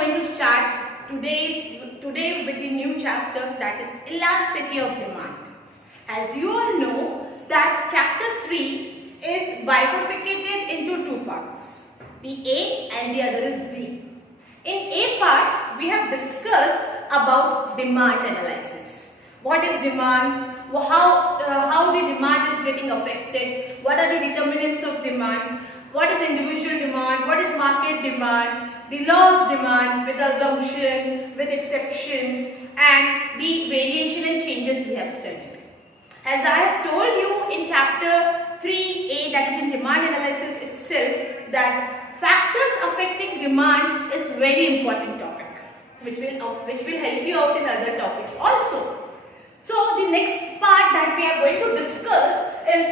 going to start today with the new chapter, that is elasticity of demand. As you all know that chapter 3 is bifurcated into two parts, the A and the other is B. In A part, we have discussed about demand analysis. What is demand? How the demand is getting affected? What are the determinants of demand? What is individual demand? What is market demand? The law of demand with assumption, with exceptions, and the variation and changes we have studied. As I have told you in chapter 3A, that is in demand analysis itself, that factors affecting demand is very important topic, which will help you out in other topics also. So the next part that we are going to discuss is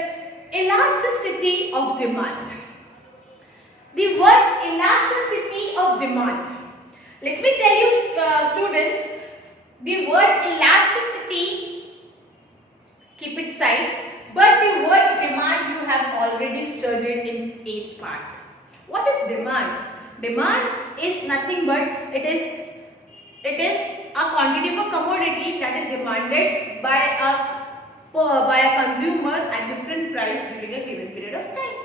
elasticity of demand. The word elasticity of demand. Let me tell you students, the word elasticity, keep it side, but the word demand you have already studied in A's part. What is demand? Demand is nothing but it is a quantity of a commodity that is demanded by a consumer at different price during a given period of time.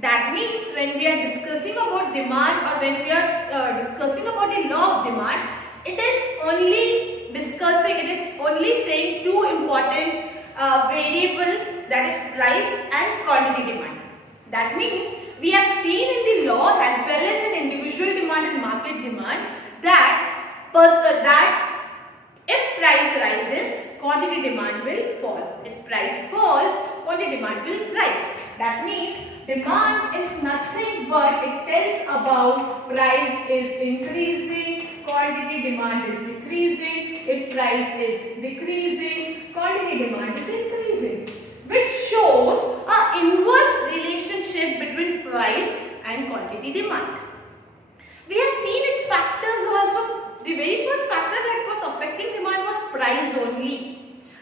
That means when we are discussing about demand or when we are discussing about the law of demand, it is only saying two important variable, that is price and quantity demand. That means we have seen in the law as well as in individual demand and market demand that if price rises, quantity demand will fall. If price falls, quantity demand will rise. That means demand is nothing but it tells about price is increasing, quantity demand is decreasing. If price is decreasing, quantity demand is increasing, which shows an inverse relationship between price and quantity demand. We have seen its factors also. The very first factor that was affecting demand was price only.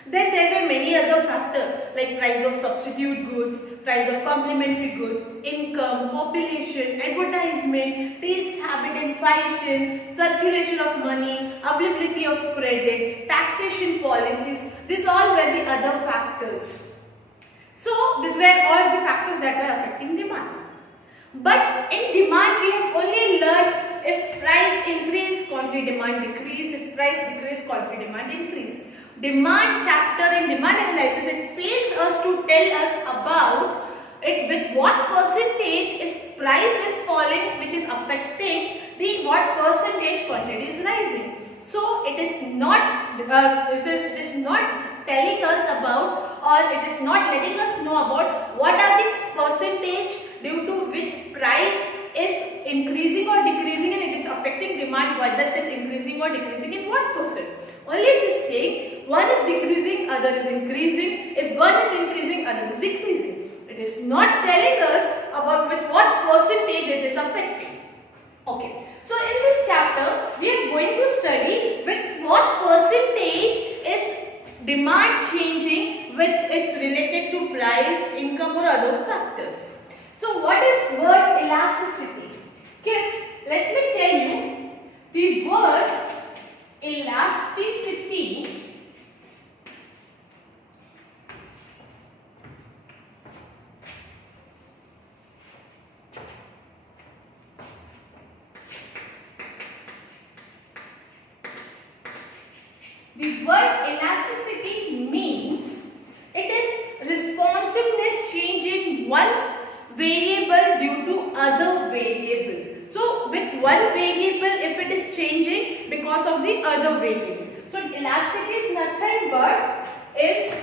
Then there were many other factors like price of substitute goods, price of complementary goods, income, population, advertisement, taste, habit and fashion, circulation of money, availability of credit, taxation policies. These all were the other factors. So these were all the factors that were affecting demand. But in demand we have only learned if price increase, quantity demand decrease. If price decrease, quantity demand increase. Demand chapter in demand analysis, it fails us to tell us about it with what percentage is price is falling, which is affecting the what percentage quantity is rising. So it is not telling us about, or it is not letting us know about what are the percentage due to which price is increasing or decreasing and it is affecting demand, whether it is increasing or decreasing in what percent. Only it is saying one is decreasing, other is increasing. If one is increasing, other is decreasing. It is not telling us about with what percentage it is affecting. Okay. So in this chapter, we are going to study with what percentage is demand changing with it's related to price, income or other factors. So what is word elasticity? Kids, let me tell you, the word elasticity means it is responsiveness changing one variable due to other variable. So with one variable, if it is changing because of the other variable. So elasticity is nothing but is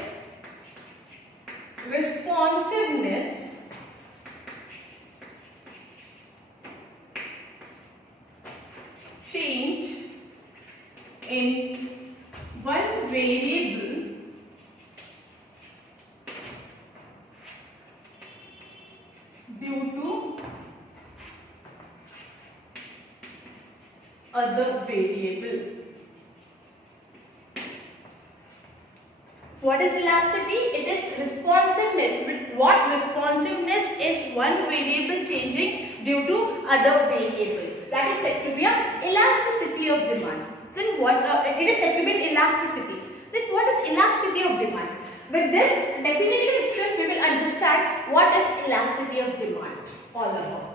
responsiveness change in one variable due to other variable. What is elasticity? It is responsiveness. With what responsiveness is one variable changing due to other variable. That is said to be a elasticity. elasticity of demand. Then what? It is said to be elasticity. Then what is elasticity of demand? With this definition itself, we will understand what is elasticity of demand all about.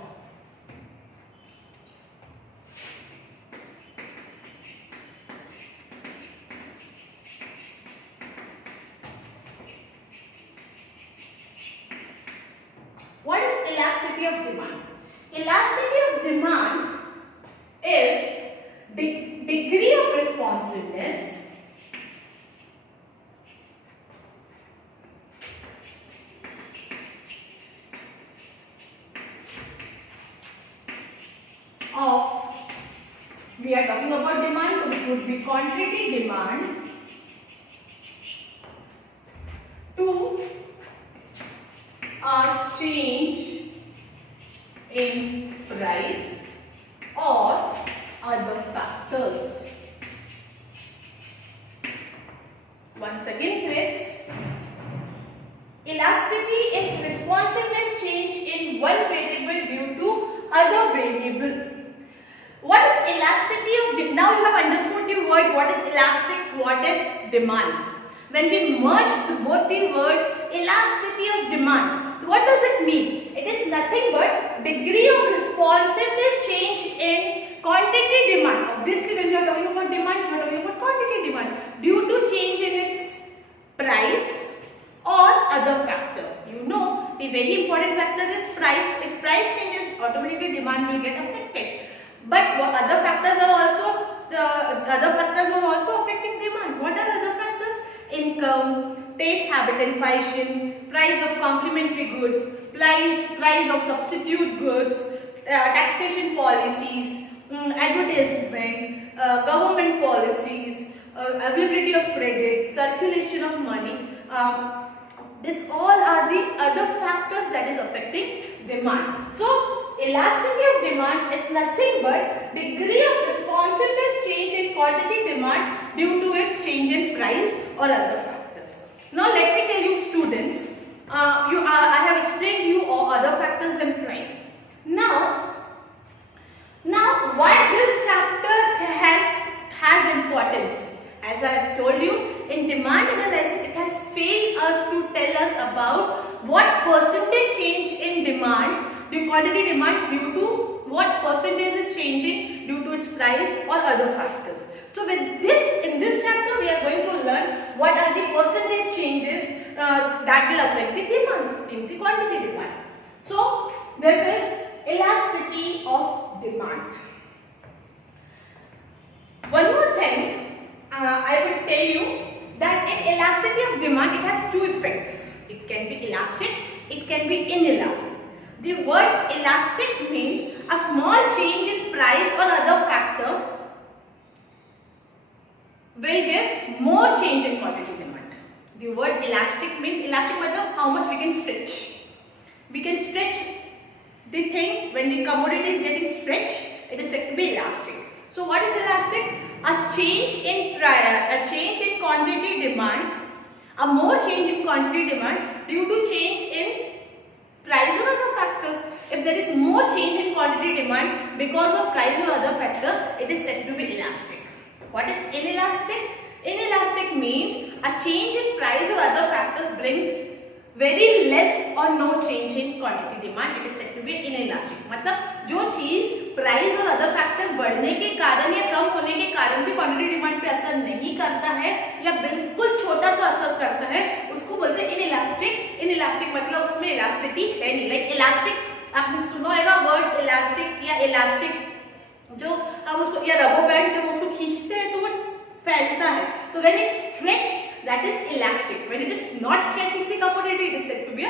What is elasticity of demand? Elasticity of demand is the degree of responsiveness of, we are talking about demand, so it would be quantity demand to a change in price or other factors. Once again, kids, elasticity is responsiveness change in one variable due to other variable. What is elasticity of demand? Now you have understood the word what is elastic, what is demand. When we merge both the word elasticity of demand, what does it mean? It is nothing but degree of responsiveness change in quantity demand. Obviously, when we are talking about demand, we are talking about quantity demand due to change in its price or other factor. You know, the very important factor is price. If price changes, automatically demand will get affected. But what other factors are also affecting demand. What are other factors? Income, taste, habit and fashion, price of complementary goods, price of substitute goods, taxation policies, advertisement, government policies, availability of credit, circulation of money. This all are the other factors that is affecting demand. So, elasticity of demand is nothing but degree of responsiveness change in quantity demand due to its change in price or other factors. Now, let me tell you, students, I have explained you all other factors and price. Now, why this chapter has importance? As I have told you, in demand analysis, it has failed us to tell us about what percentage change in demand, the quantity demand due to what percentage is changing due to its price or other factors. So with this, in this chapter, we are going to learn what are the percentage changes that will affect the demand, in the quantity demand. So this is elasticity of demand. One more thing, I will tell you that in elasticity of demand, it has two effects. It can be elastic, it can be inelastic. The word elastic means a small change in price or other factor will give more change in quantity demand. The word elastic means, elastic means how much we can stretch. We can stretch the thing when the commodity is getting stretched, it is said to be elastic. So what is elastic? A change in quantity demand, a more change in quantity demand due to change in price or other factors. If there is more change in quantity demand because of price or other factor, it is said to be elastic. What is inelastic? Inelastic means a change in price or other factors brings very less or no change in quantity demand. It is said to be inelastic. मतलब जो चीज price और other factor बढ़ने के कारण या कम होने के कारण भी क्वांटिटी डिमांड पे असर नहीं करता है या बिल्कुल छोटा सा असर करता है, उसको बोलते हैं इनइलास्टिक. इनइलास्टिक मतलब उसमें इलास्टिसिटी है नहीं. लाइक इलास्टिक आपने सुना होगा वर्ड इलास्टिक या इलास्टिक, जो हम उसको या रबर बैंड जब उसको खींचते हैं तो वो फैलता है. तो when it stretch, that is elastic. When it is not stretching the commodity, it is said to be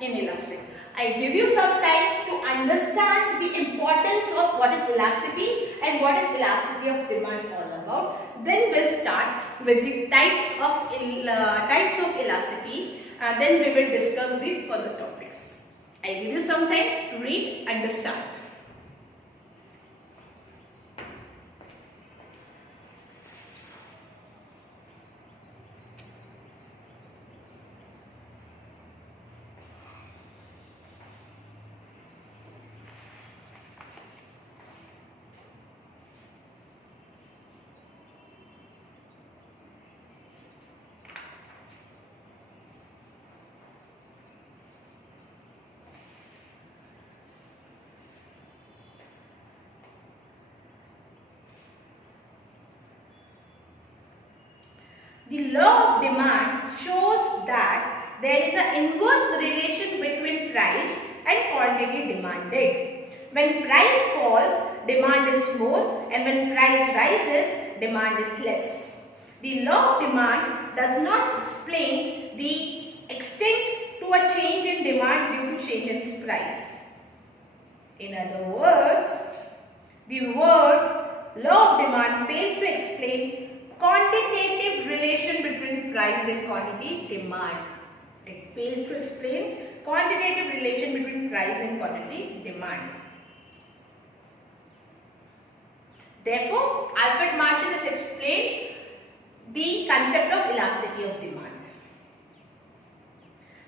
inelastic. I give you some time to understand the importance of what is elasticity and what is elasticity of demand all about. Then we'll start with the types of elasticity, and then we will discuss the further topics. I give you some time to read, understand. The law of demand shows that there is an inverse relation between price and quantity demanded. When price falls, demand is more, and when price rises, demand is less. The law of demand does not explain the extent to a change in demand due to change in its price. In other words, the word law of demand fails to explain quantitative relation between price and quantity demand. It fails to explain quantitative relation between price and quantity demand. Therefore, Alfred Marshall has explained the concept of elasticity of demand.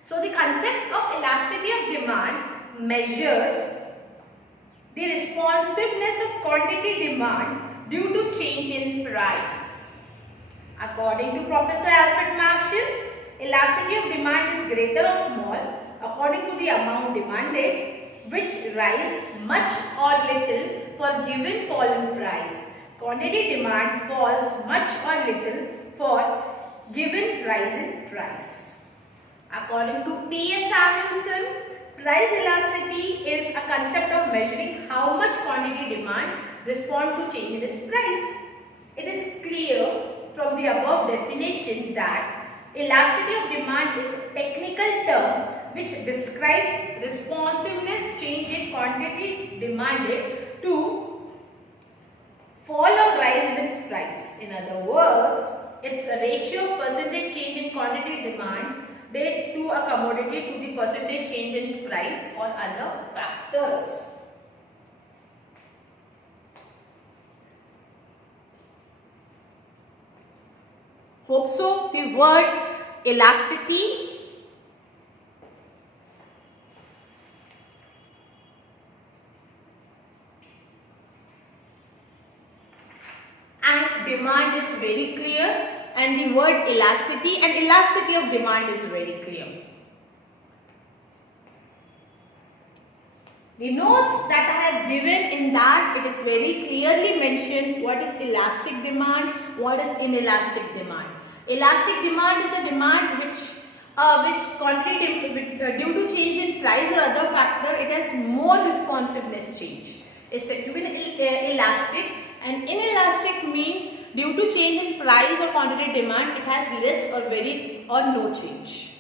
So, the concept of elasticity of demand measures the responsiveness of quantity demand due to change in price. According to Professor Alfred Marshall, elasticity of demand is greater or small according to the amount demanded, which rise much or little for given fall in price. Quantity demand falls much or little for given rise in price. According to T.S. Samuelson, price elasticity is a concept of measuring how much quantity demand respond to change in its price. It is clear from the above definition that elasticity of demand is a technical term which describes responsiveness change in quantity demanded to fall or rise in its price. In other words, it's a ratio of percentage change in quantity demanded to a commodity to the percentage change in its price or other factors. Hope so. The word elasticity and demand is very clear, and the word elasticity and elasticity of demand is very clear. The notes that I have given in that, it is very clearly mentioned what is elastic demand, what is inelastic demand. Elastic demand is a demand which due to change in price or other factor, it has more responsiveness change. It's said to be elastic, and inelastic means due to change in price or quantity demand, it has less or very or no change.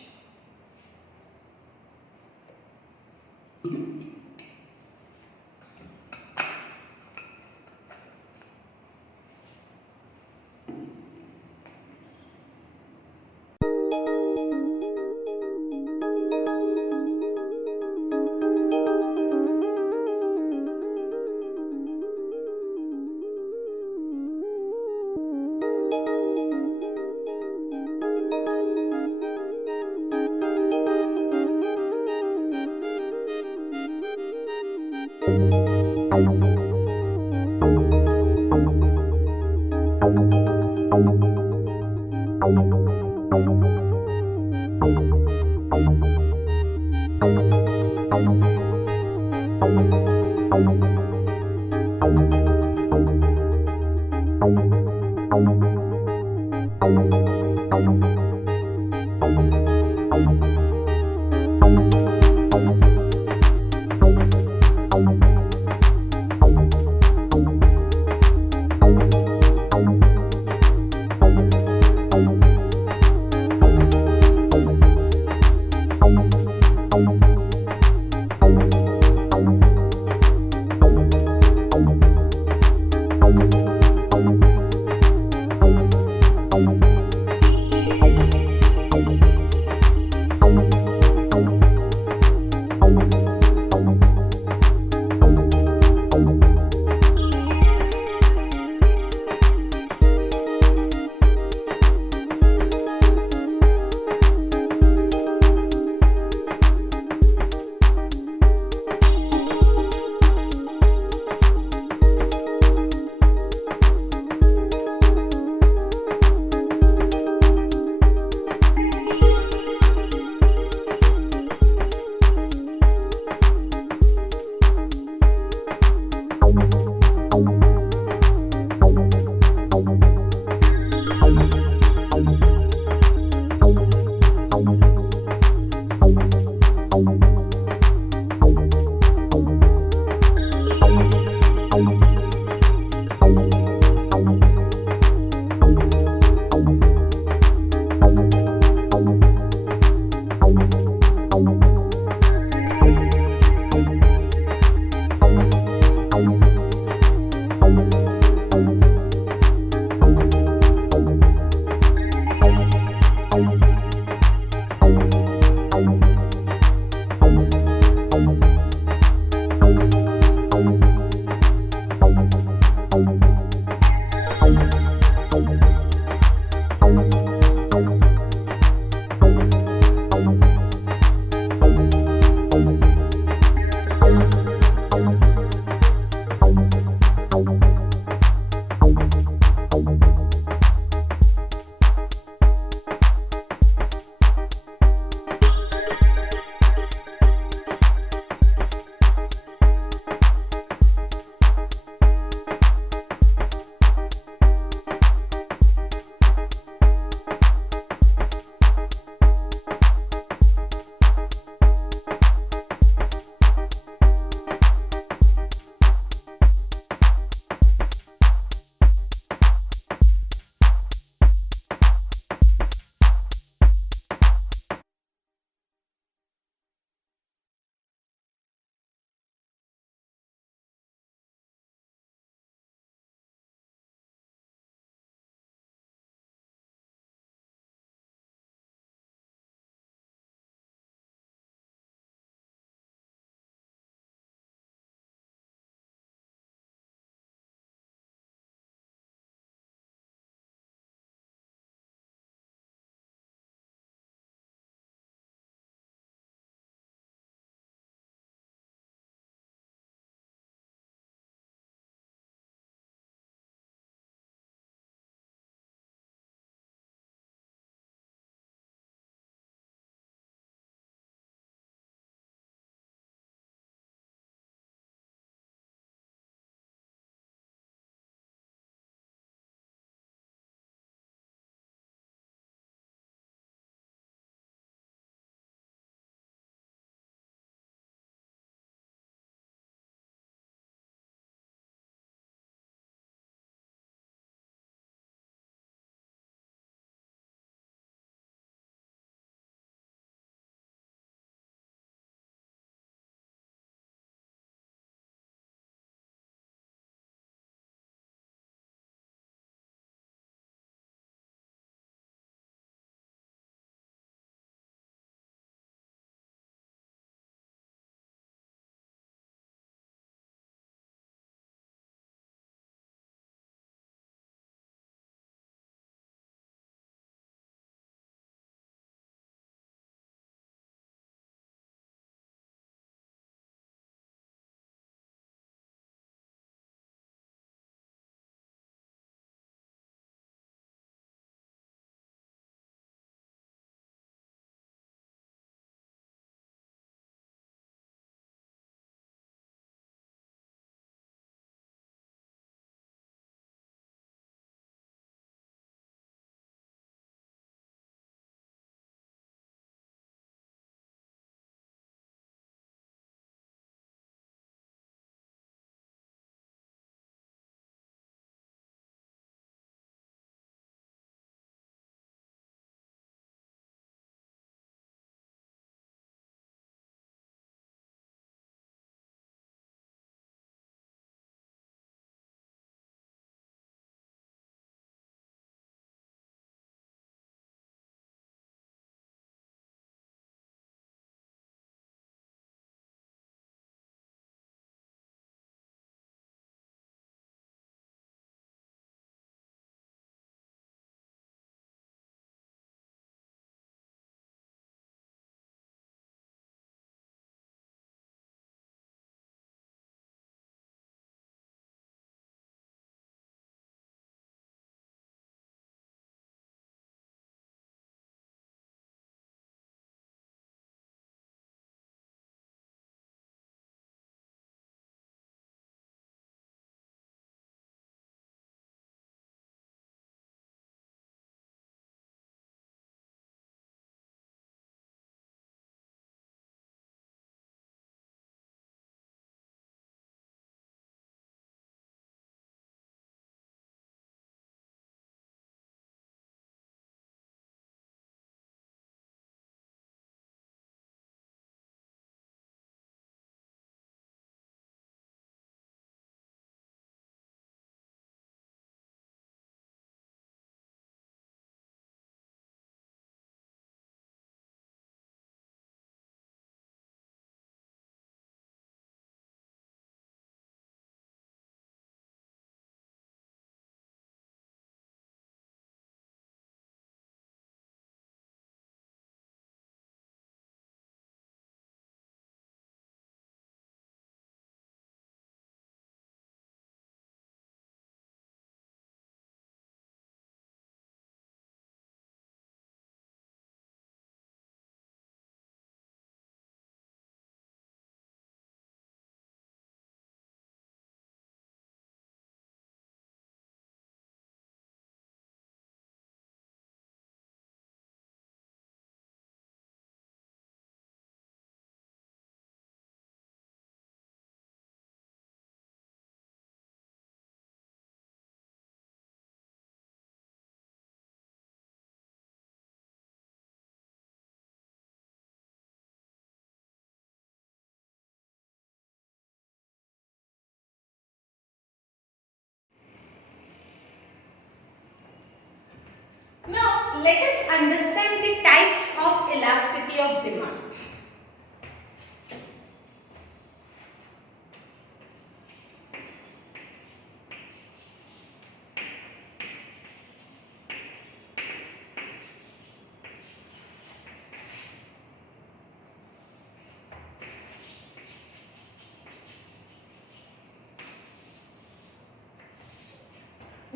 let us understand the types of elasticity of demand.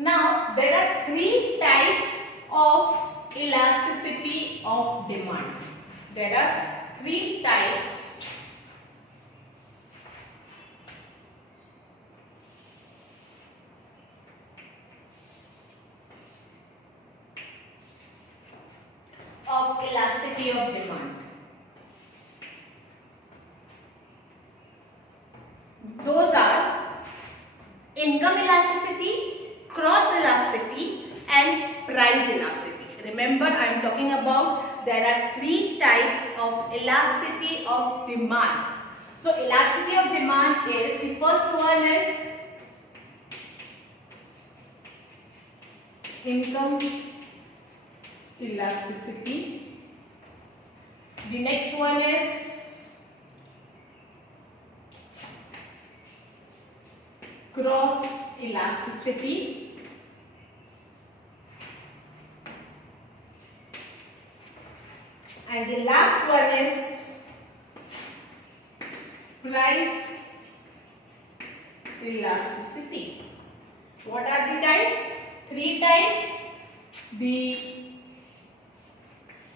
Now, there are three types of elasticity of demand. There are three types of elasticity of demand. Those are income elasticity, cross elasticity and price elasticity. Remember, I am talking about there are three types of elasticity of demand. So elasticity of demand is, the first one is income elasticity. The next one is cross elasticity. And the last one is price elasticity. What are the types? Three types. The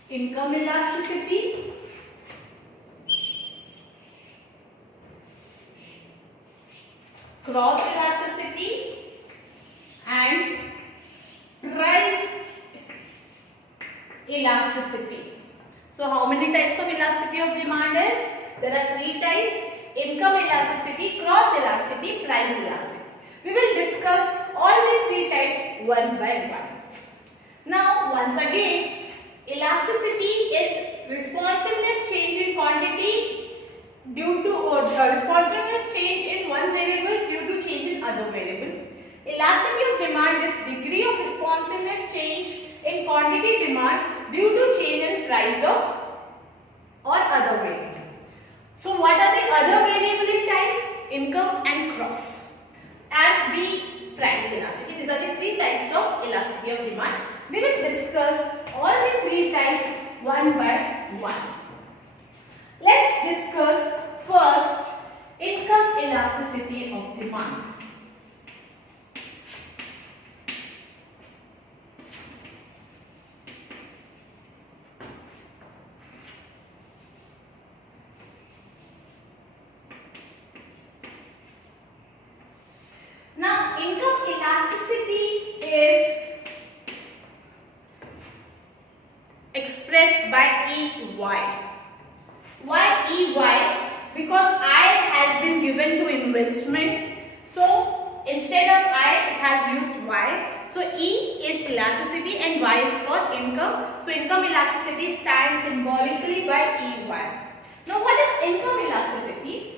income elasticity, cross elasticity and price elasticity. So how many types of elasticity of demand is? There are three types: income elasticity, cross elasticity, price elasticity. We will discuss all the three types one by one. Now once again, elasticity is responsiveness change in quantity due to responsiveness change in one variable due to change in other variable. Elasticity of demand is degree of responsiveness change in quantity demand due to change in price of or other variable. So what are the other variable in types? Income and cross and the price elasticity. These are the three types of elasticity of demand. We will discuss all the three types one by one. Let's discuss first income elasticity of demand. Now, income elasticity is expressed by EY. Why EY? Because I has been given to investment. So, instead of I, it has used Y. So, E is elasticity and Y is for income. So, income elasticity stands symbolically by EY. Now, what is income elasticity?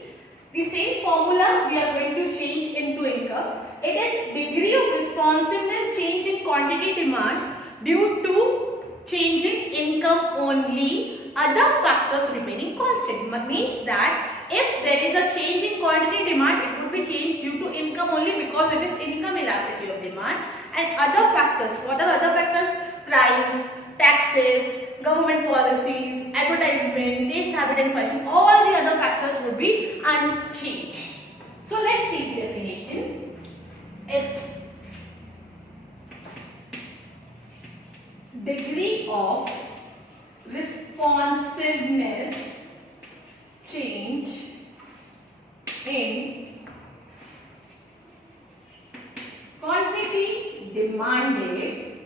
The same formula we are going to change into income. It is degree of responsiveness change in quantity demand due to change in income only, other factors remaining constant. Means that if there is a change in quantity demand, it would be changed due to income only because it is income elasticity of demand, and other factors. What are other factors? Price, taxes, government policies, advertisement, taste, habit and fashion, all the other factors would be unchanged. So let's see the definition. It's degree of responsiveness change in quantity demanded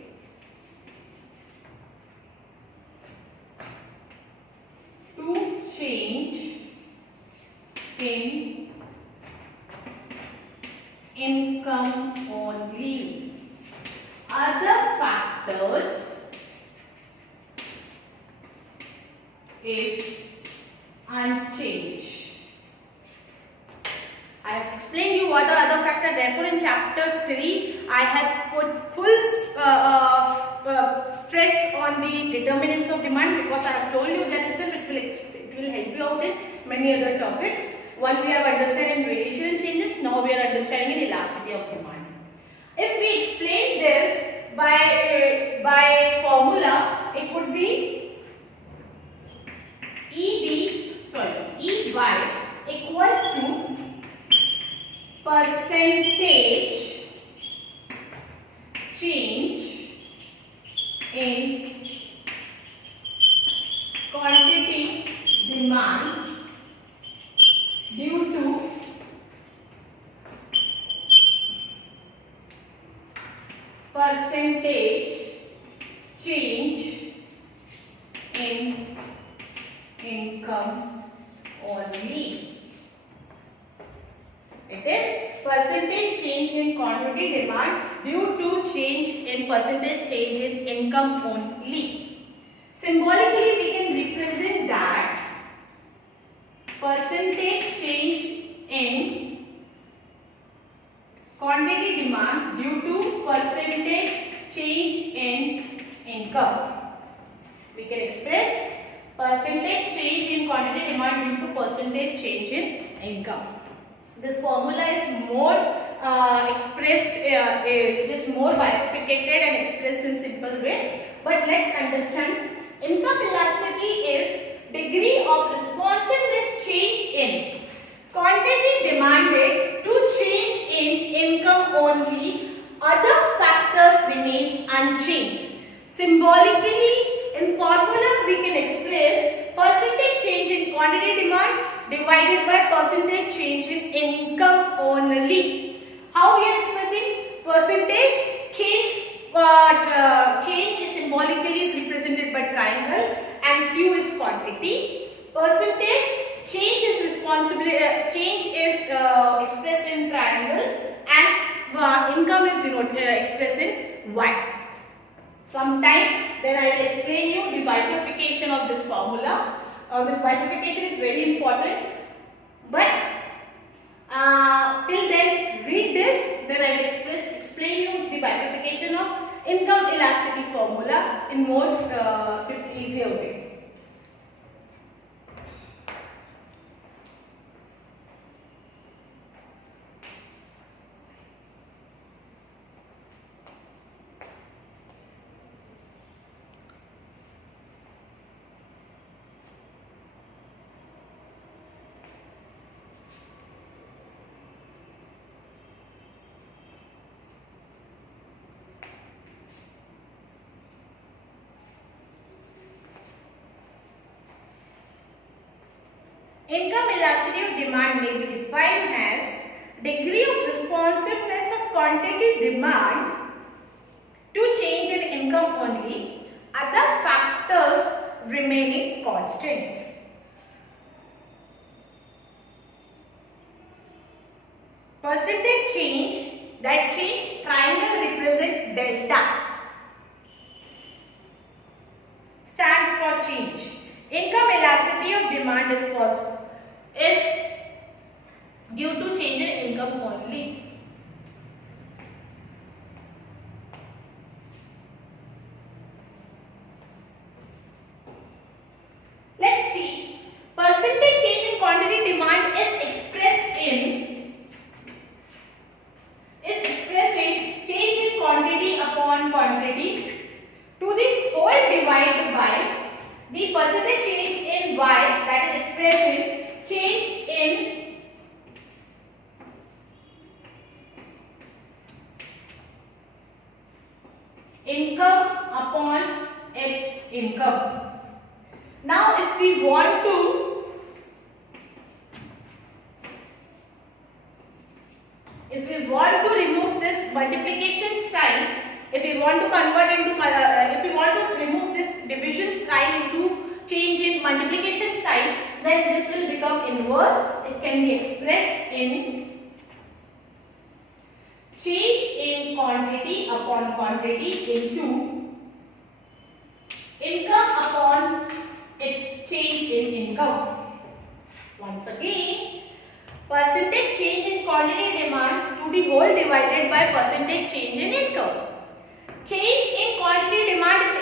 to change in income only. Other factors is unchanged. I have explained you what are other factors. Therefore, in chapter 3, I have put stress on the determinants of demand, because I have told you that itself it will help you out in many other topics. One we have understood in variation and changes, now we are understanding elasticity of demand. If we explain this by formula, it would be EY equals to percentage change in quantity demand due to percentage change in income only. It is percentage change in quantity demand due to change in percentage change in income only. Symbolically, we can represent that percentage change in quantity demand due to percentage change in income. We can express percentage change in quantity demand due to percentage change in income. This formula is more it is more bifurcated and expressed in simple way. But let's understand. Income elasticity is degree of responsiveness change in quantity demanded to change in income only. Other factors remains unchanged. Symbolically, in formula we can express percentage change in quantity demand divided by percentage change in income only. How we are expressing percentage change? Change is symbolically is represented by triangle and Q is quantity. Percentage change is expressed in triangle and income is expressed in Y. Sometime then I will explain you the bifurcation of this formula. This bifurcation is very important, but till then read this, then I will explain you the bifurcation of income elasticity formula in more easier way. Income elasticity of demand may be defined as degree of responsiveness of quantity demand to change in income only, other factors remaining constant. Percentage change, that change triangle represent delta, stands for change. Income elasticity of demand is due to change in income only. Let's see. Percentage change in quantity demand is expressed in change in quantity upon quantity to the whole divided by the percentage change in Y, that is expressed in change in income upon its income. Now if we want to remove this multiplication sign, if we want to convert into if we want to remove this division sign into change in multiplication sign, then this will become inverse. It can be expressed in change in quantity upon quantity into income upon its change in income. Once again, percentage change in quantity demand to the whole divided by percentage change in income. Change in quantity demand is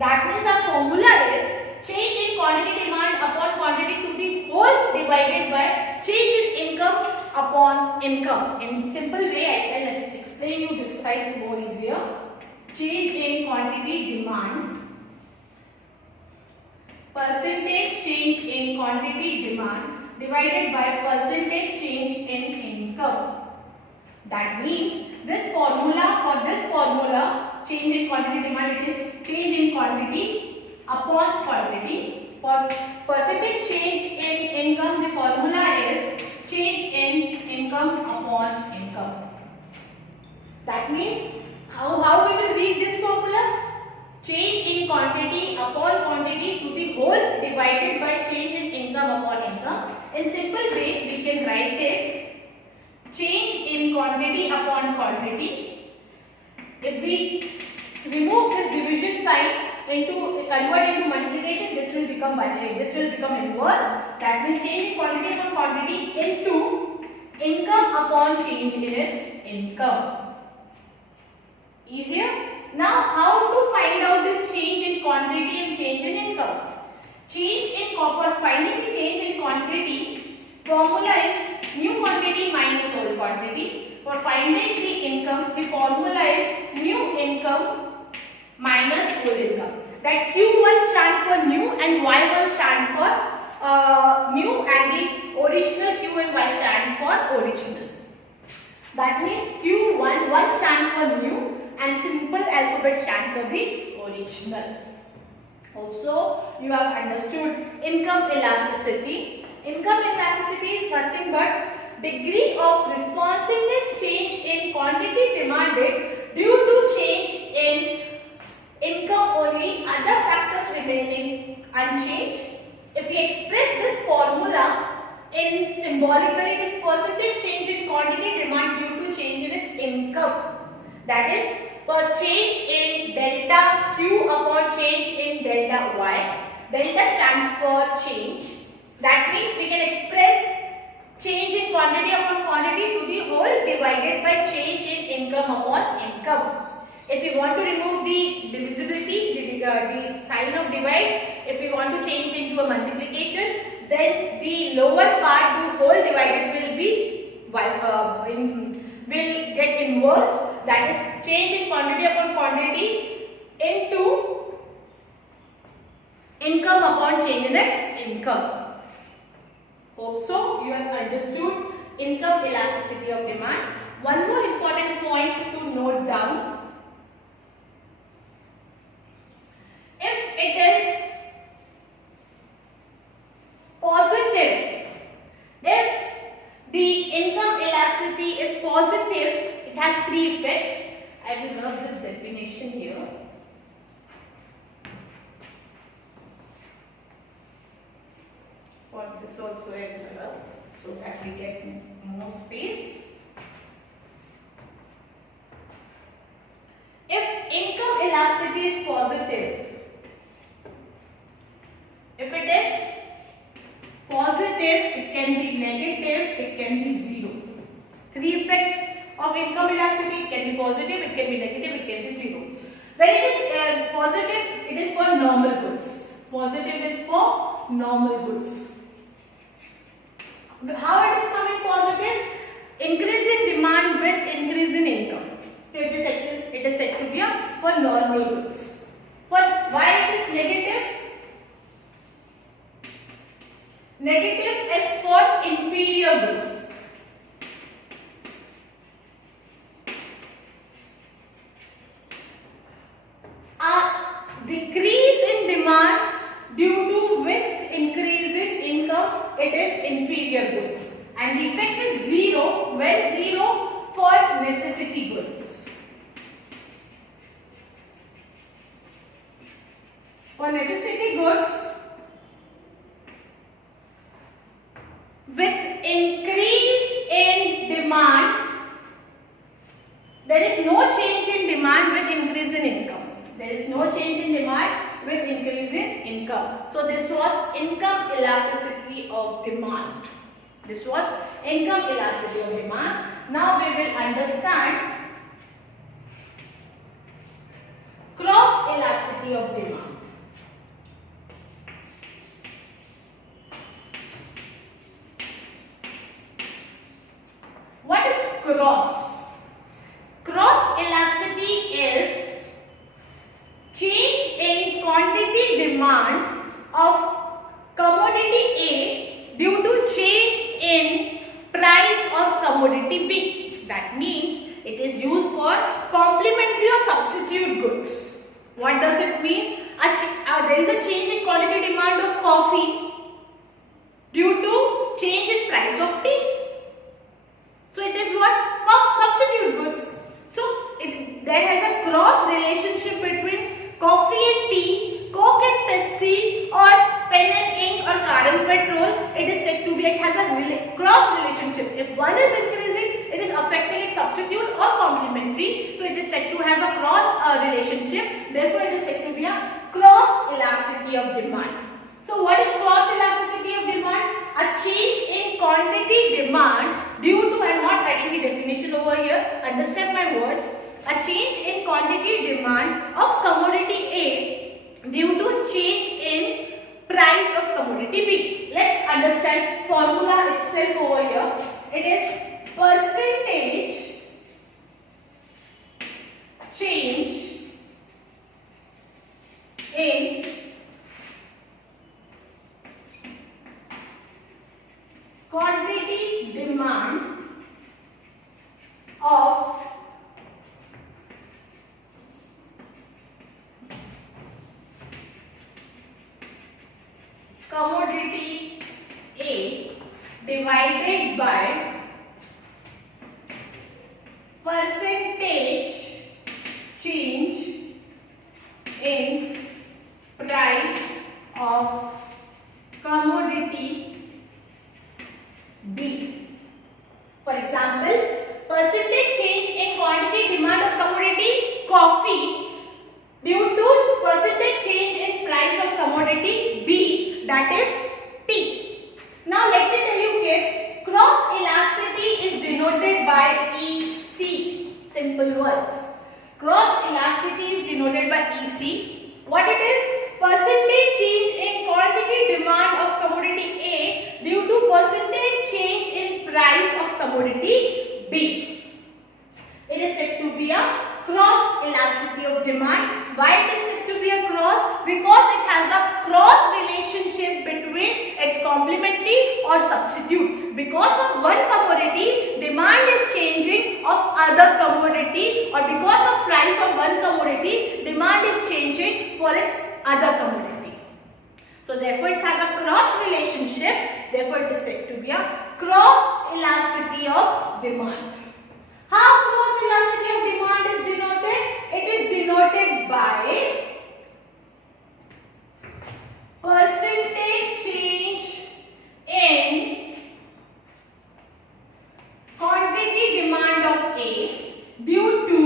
That means our formula is change in quantity demand upon quantity to the whole divided by change in income upon income. In simple way, I can explain you this side more easier. Change in quantity demand, percentage change in quantity demand divided by percentage change in income. That means this formula, for this formula, change in quantity demand, it is change in quantity upon quantity. For percentage change in income, the formula is change in income upon income. That means how we will read this formula? Change in quantity upon quantity to the whole divided by change in income upon income. In simple way, we can write it change in quantity upon quantity. If we remove this division sign convert into multiplication, this will become binary. This will become inverse. That means change in quantity upon quantity into income upon change in its income. Easier? Now, how to find out this change in quantity and change in income? For finding the change in quantity, formula is new quantity minus old quantity. For finding the income, the formula is new income minus old income. That Q1 stands for new and Y1 stands for new, and the original Q and Y stand for original. That means Q1, 1 stands for new and simple alphabet stand for the original. Also, you have understood income elasticity. Income elasticity is nothing but degree of responsiveness change in quantity demanded due to change in income only, other factors remaining unchanged. If we express this formula in symbolically, it is percentage change in quantity demand due to change in its income. That is change in delta Q upon change in delta Y. Delta stands for change. That means we can express change in quantity upon quantity to the whole divided by change in income upon income. If we want to remove the divisibility, the sign of divide, if we want to change into a multiplication, then the lower part, the whole divided will be will get inverse. That is change in quantity upon quantity into income upon change in its income. Hope so you have understood income elasticity of demand. One more important point to note down. If it is positive, if the income elasticity is positive, it has three effects. I will rub this definition here. For this also I will rub so that we get more space. If income elasticity is positive, if it is positive, it can be negative, it can be zero. Three effects of income elasticity: it can be positive, it can be negative, it can be zero. When it is positive, it is for normal goods. Positive is for normal goods. How it is coming positive? Increase in demand with increase in income. So it is said to be for normal goods. For why it is negative? Negative is for inferior goods. Decrease in demand due to with increase in income, it is inferior goods. And the effect is zero when zero for necessity goods. For necessity goods, with increase in demand, there is no change in demand with increase in income. There is no change in demand with increase in income. So this was income elasticity of demand. This was income elasticity of demand. Now we will understand cross elasticity of demand. cross. Cross elasticity is change in quantity demand of commodity A due to change in price of commodity B. That means it is used for complementary or substitute goods. What does it mean? There is a change in quantity demand of coffee due to change in price of tea. So it is what? Substitute goods. So there is a cross relationship between coffee and tea, Coke and Pepsi, or pen and ink or car and petrol. It is said to be, it has a cross relationship. If one is increasing, it is affecting its substitute or complementary. So it is said to have a cross relationship. Therefore, it is said to be a cross elasticity of demand. So what is cross elasticity of demand? A change in quantity demand due to, I am not writing the definition over here, understand my words. A change in quantity demand of commodity A due to change in price of commodity B. Let's understand formula itself over here. It is percentage change in quantity demand of commodity A divided by percentage change in price of commodity B. For example, percentage change in quantity demand of commodity coffee due to percentage change in price of commodity B, that is tea. Now let me tell you kids, cross elasticity is denoted by EC. Simple words. Cross elasticity is denoted by EC. What it is? Percentage change in quantity demand of commodity A due to percentage change in price of commodity B. It is said to be a cross elasticity of demand. Why it is said to be a cross? Because it has a cross relationship between its complementary or substitute. Because of one commodity, demand is changing of other commodity, or because of price of one commodity, demand is changing for its other commodity. So therefore it has a cross relationship. Therefore it is said to be a cross elasticity of demand. How cross elasticity of demand is denoted? It is denoted by percentage change in quantity demand of A due to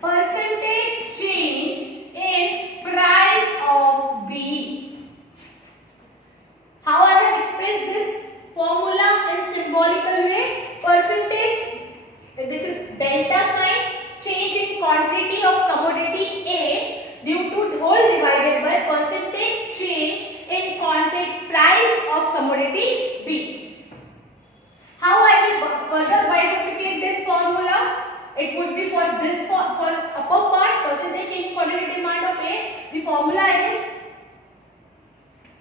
percentage change in price of B. How I have expressed this formula in symbolical way? Percentage, this is delta sign, change in quantity of commodity A due to whole divided by percentage change in quantity price of commodity B. How I will further bifurcate this formula? It would be for this, for upper part, percentage change in quantity demand of A. The formula is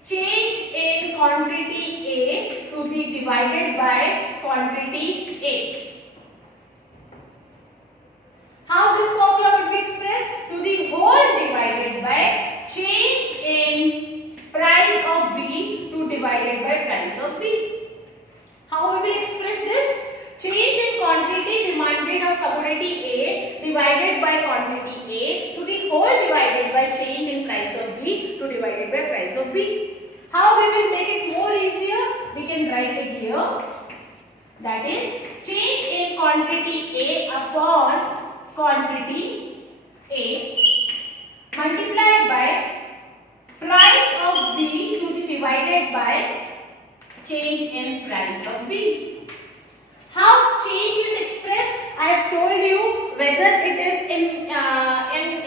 change in quantity A to be divided by quantity A. How this formula would be expressed? To the whole divided by change in price of B to divided by price of B. How we will express this? Change in quantity demanded of commodity A divided by quantity A to the whole divided by change in price of B to divided by price of B. How we will make it more easier? We can write it here. That is change in quantity A upon quantity A multiplied by price of B to be divided by change in price of B. How change is expressed? I have told you whether it is in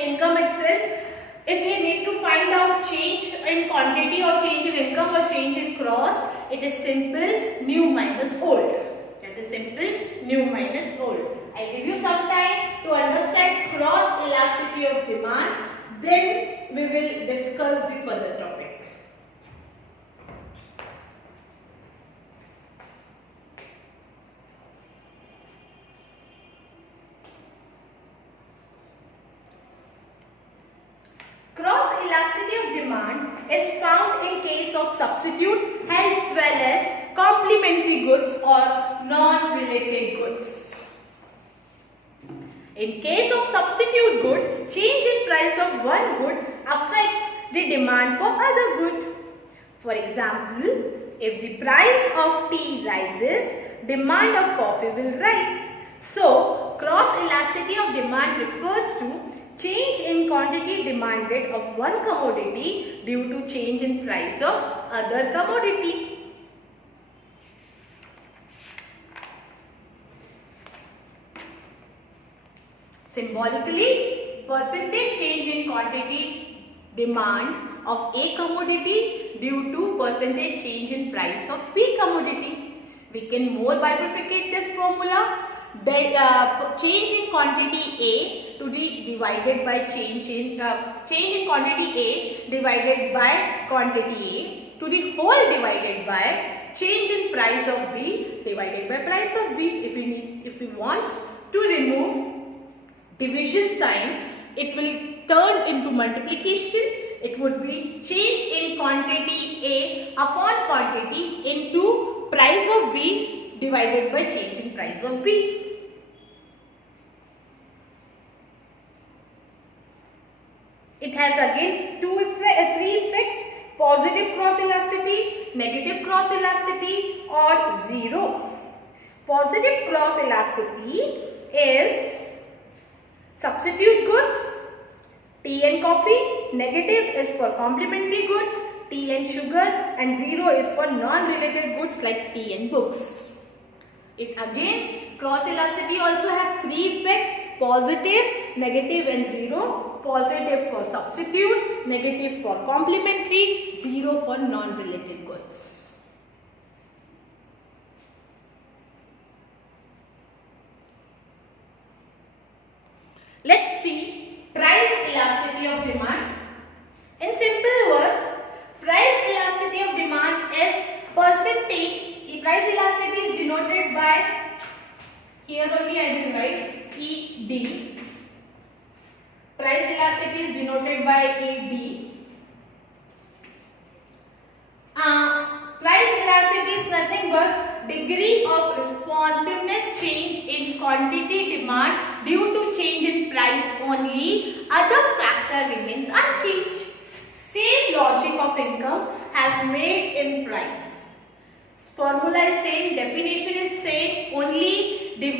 income itself. If we need to find out change in quantity or change in income or change in cross, it is simple new minus old. It is simple, new minus old. I'll give you some time to understand cross elasticity of demand. Then we will discuss the further topic. Cross elasticity of demand is found in case of substitute as well as complementary goods or non-related goods. In case of substitute good, change in price of one good affects the demand for other good. For example, if the price of tea rises, demand of coffee will rise. So, cross elasticity of demand refers to change in quantity demanded of one commodity due to change in price of other commodity. Symbolically, percentage change in quantity demand of A commodity due to percentage change in price of B commodity. We can more bifurcate this formula. The change in quantity A to be divided by change in quantity A divided by quantity A to the whole divided by change in price of B divided by price of B. If we want to remove division sign, it will turn into multiplication. It would be change in quantity A upon quantity into price of B divided by change in price of B. It has again three effects: positive cross elasticity, negative cross elasticity or zero. Positive cross elasticity is substitute goods, tea and coffee. Negative is for complementary goods, tea and sugar, and zero is for non-related goods like tea and books. It again, cross elasticity also have three effects: positive, negative and zero. Positive for substitute, negative for complementary, zero for non-related goods. Let's see price elasticity of demand. In simple words, price elasticity of demand is percentage. Price elasticity is denoted by, here only I will write ED. Price elasticity is denoted by ED. Price elasticity is nothing but degree of responsiveness change in quantity demand due to change in price only. Other factor remains unchanged. Same logic of income has made in price. Formula is same, definition is same, only the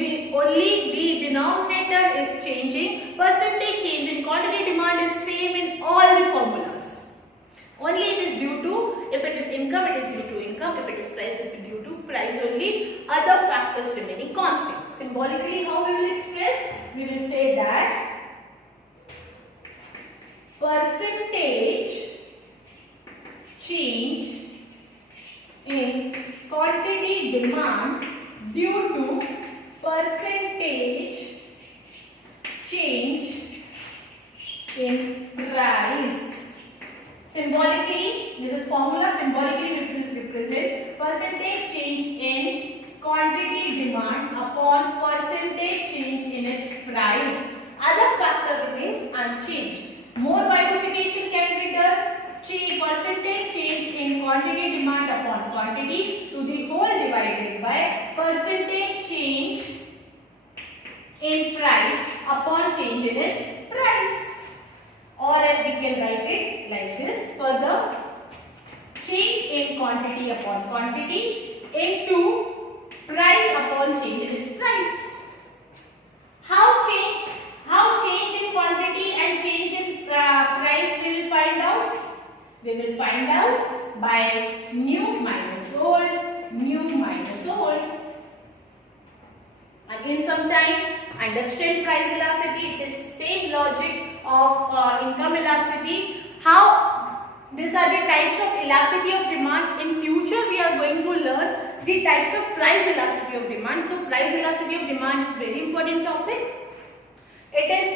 denominator is changing. Percentage change in quantity demand is same in all the formulas. Only it is due to, if it is income, it is due to income. If it is price, it is due to price only. Other factors remaining constant. Symbolically, how we will express? We will say that percentage change in quantity demand due to percentage change in price. Symbolically, this is formula. Symbolically, we will represent percentage change in quantity demand upon percentage change in its price. Other factor remains unchanged. More bifurcation can be done. Percentage change in quantity demand upon quantity to the whole divided by percentage change in price upon change in its price. Or we can write it like this: further, change in quantity upon quantity into price upon change in its price. How change in quantity and change in price we will find out? We will find out by new minus old, new minus old. Again sometime, understand price elasticity. It is same logic of income elasticity. How these are the types of elasticity of demand. In future we are going to learn the types of price elasticity of demand. So price elasticity of demand is very important topic. It is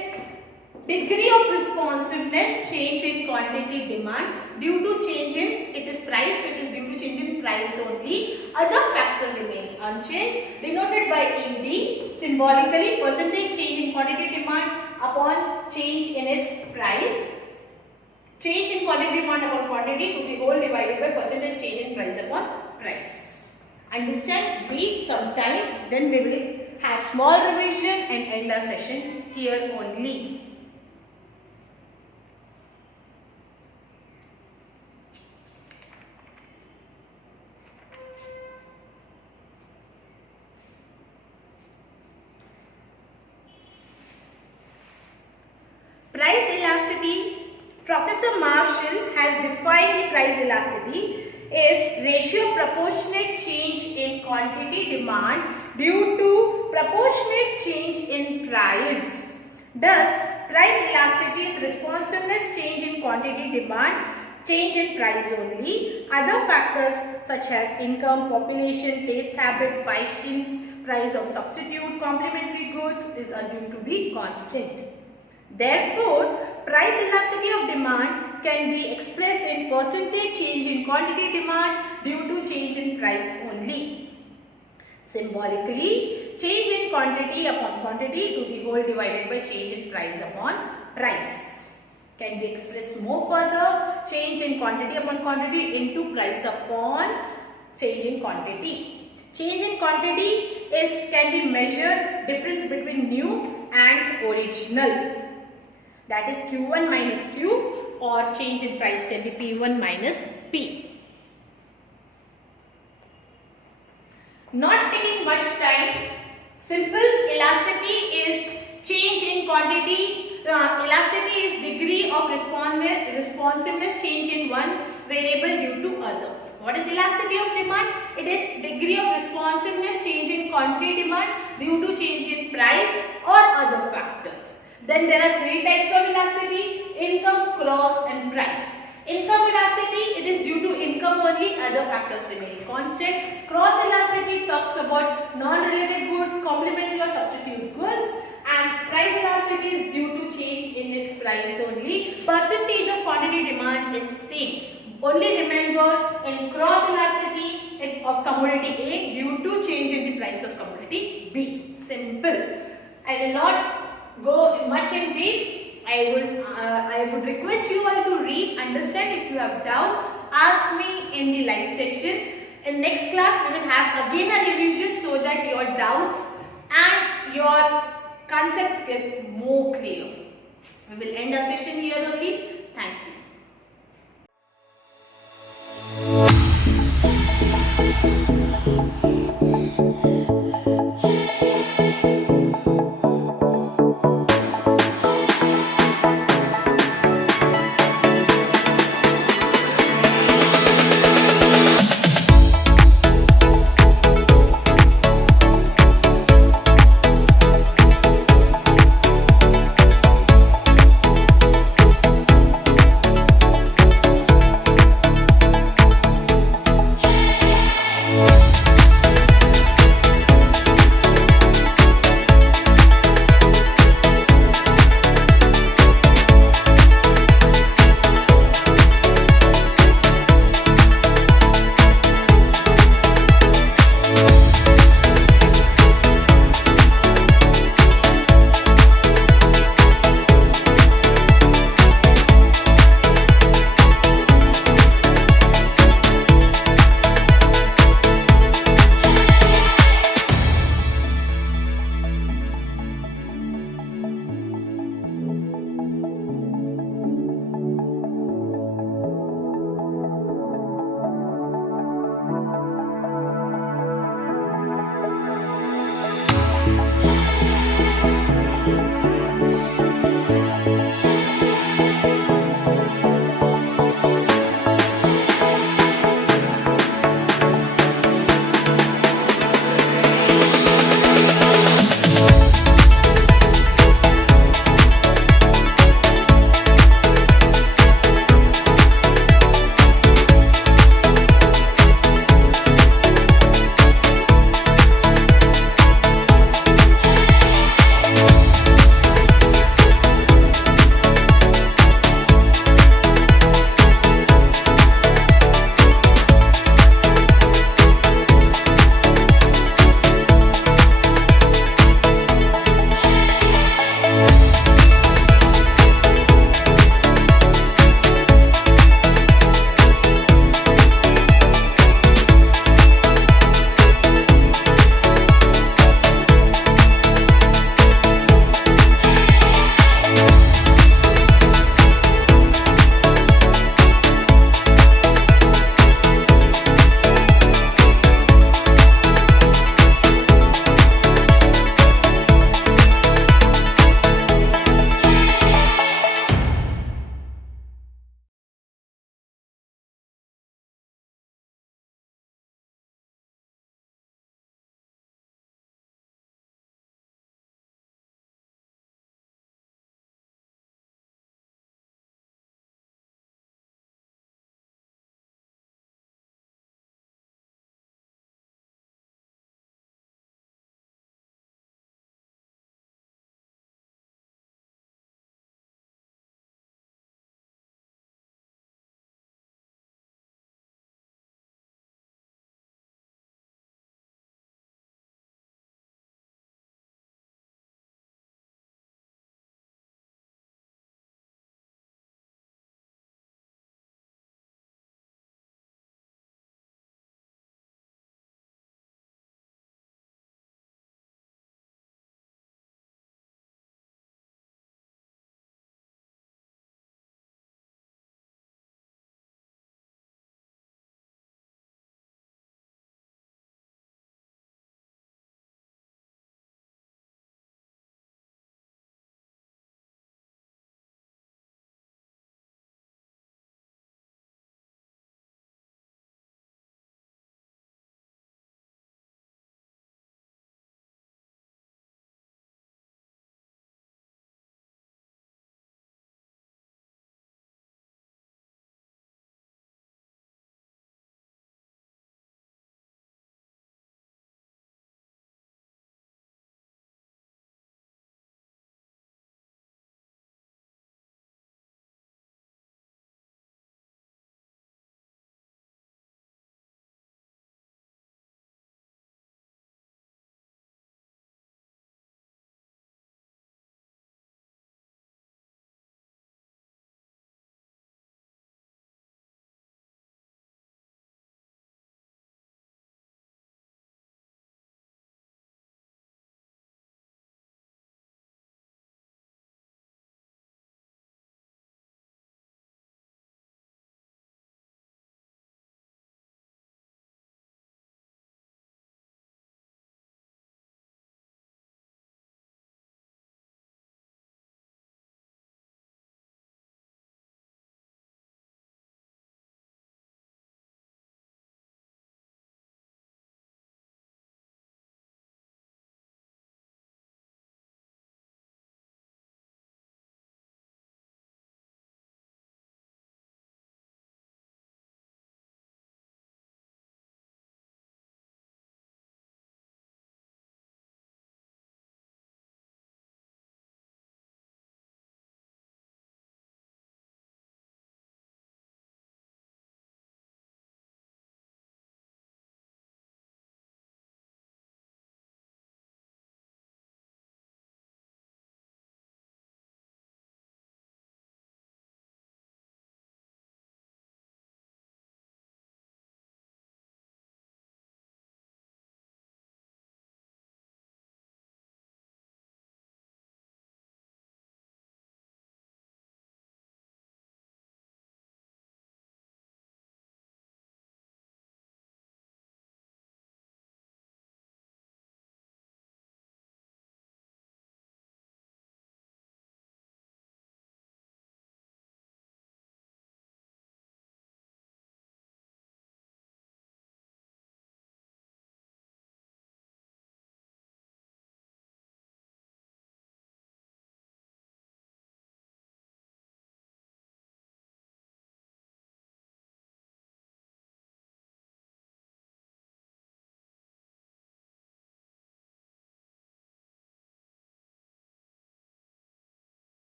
degree of responsiveness change in quantity demand due to change in, it is price, so it is due to change in price only. Other factor remains unchanged, denoted by ED, symbolically percentage change in quantity demand upon change in its price. Change in quantity demand upon quantity to the whole divided by percentage change in price upon price. Understand? Read sometime, then we will have small revision and end our session here only. Price elasticity. Professor Marshall has defined the price elasticity is ratio proportionate change in quantity demand due to proportionate change in price. Thus, price elasticity is responsiveness change in quantity demand, change in price only. Other factors such as income, population, taste habit, fashion, price of substitute, complementary goods is assumed to be constant. Therefore, price elasticity of demand can be expressed in percentage change in quantity demand due to change in price only. Symbolically, change in quantity upon quantity to the whole divided by change in price upon price. Can be expressed more further, change in quantity upon quantity into price upon change in quantity. Change in quantity can be measured difference between new and original. That is Q1 minus Q, or change in price can be P1 minus P. Not taking much time, simple elasticity is change in quantity, elasticity is degree of responsiveness change in one variable due to other. What is elasticity of demand? It is degree of responsiveness change in quantity demand due to change in price or other factors. Then there are three types of elasticity: income, cross and price. Income elasticity, it is due to income only, other factors remaining constant. Cross elasticity talks about non-related good, complementary or substitute goods. And price elasticity is due to change in its price only. Percentage of quantity demand is same. Only remember, in cross elasticity of commodity A due to change in the price of commodity B. Simple. I will not go much in deep. I would request you all to read, understand. If you have doubt, ask me in the live session. In next class, we will have again a revision so that your doubts and your concepts get more clear. We will end our session here only. Thank you.